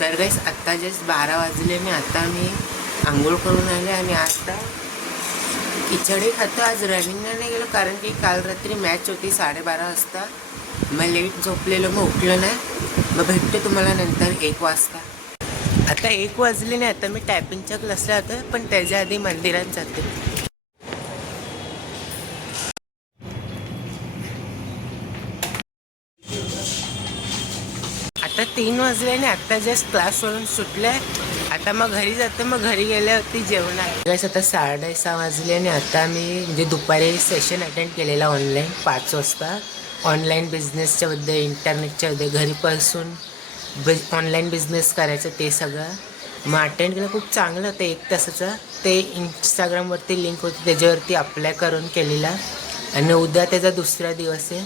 तर गाईस आत्ता जस्ट 12 वाजले आणि आता मी आंघोळ करून आले आणि आता खिचडी खातो. आज रनिंगला नाही गेलो कारण की काल रात्री मॅच होती 12:30 वाजता. मग लेट झोपलेलो, मग उठलो नाही. मग भेटतो तुम्हाला नंतर 1 वाजता. आता 1 वाजले नाही. आता मी टायपिंगच्या क्लासला जातो, पण त्याच्या आधी मंदिरात जाते. आता 3 वाजले आणि आत्ता जस्ट क्लासवरून सुटले. आता मग घरी जातो. मग घरी गेल्यावरती जेवणार. गॅस आता 6:30 वाजले आणि आता मी म्हणजे दुपारी सेशन अटेंड केलेला ऑनलाईन 5 वाजता. ऑनलाईन बिझनेसच्या बद्दल, इंटरनेटच्या बद्दल, घरीपासून ऑनलाईन बिझनेस करायचं ते सगळं. मग अटेंड केलं, खूप चांगलं होतं 1 तासाचं. ते इंस्टाग्रामवरती लिंक होती, त्याच्यावरती अप्लाय करून केलेला. आणि उद्या त्याचा दुसरा दिवस आहे.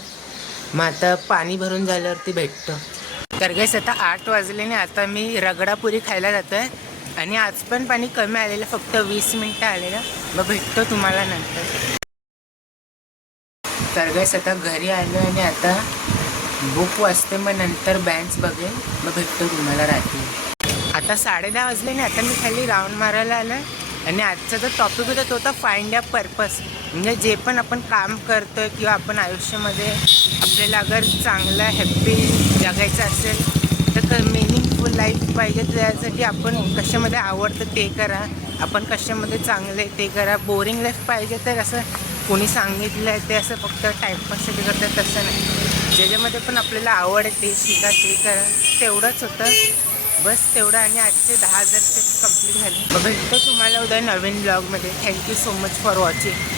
मग आता पाणी भरून झाल्यावरती भेटतो. तर गैस आता 8 वाजले आणि आता मी रगडापुरी खायला जातो आहे. आणि आज पण पाणी कमी आलेलं, फक्त 20 मिनटं आलेलं. मग भेटतो तुम्हाला नंतर. तर गैस आता घरी आलो आणि आता बुक वाचते, मग नंतर बँड्स बघेन. मग भेटतो तुम्हाला रात्री. आता 10:30 वाजले आणि आता मी खाली राऊंड मारायला आलो आहे. आणि आजचा जो टॉपिक होता तो होता फाइंड अ पर्पस. म्हणजे जे पण आपण काम करतो आहे किंवा आपण आयुष्यामध्ये आपल्याला अगर चांगलं हॅप्पी जगायचं असेल तर मिनिंगफुल लाईफ पाहिजे. त्यासाठी आपण कशामध्ये आवडतं ते करा, आपण कशामध्ये चांगले ते करा. बोरिंग लाईफ पाहिजे तर असं कोणी सांगितलं आहे ते असं फक्त टाईमपाससाठी करतात तसं नाही. ज्याच्यामध्ये पण आपल्याला आवड आहे ते शिका, ते करा. तेवढंच होतं, बस तेवढं. आणि आजचे 10,000 स्टेप्स कंप्लीट झाले. मग भेटतो तुम्हाला उद्या नवीन ब्लॉगमध्ये. Thank you so much for watching.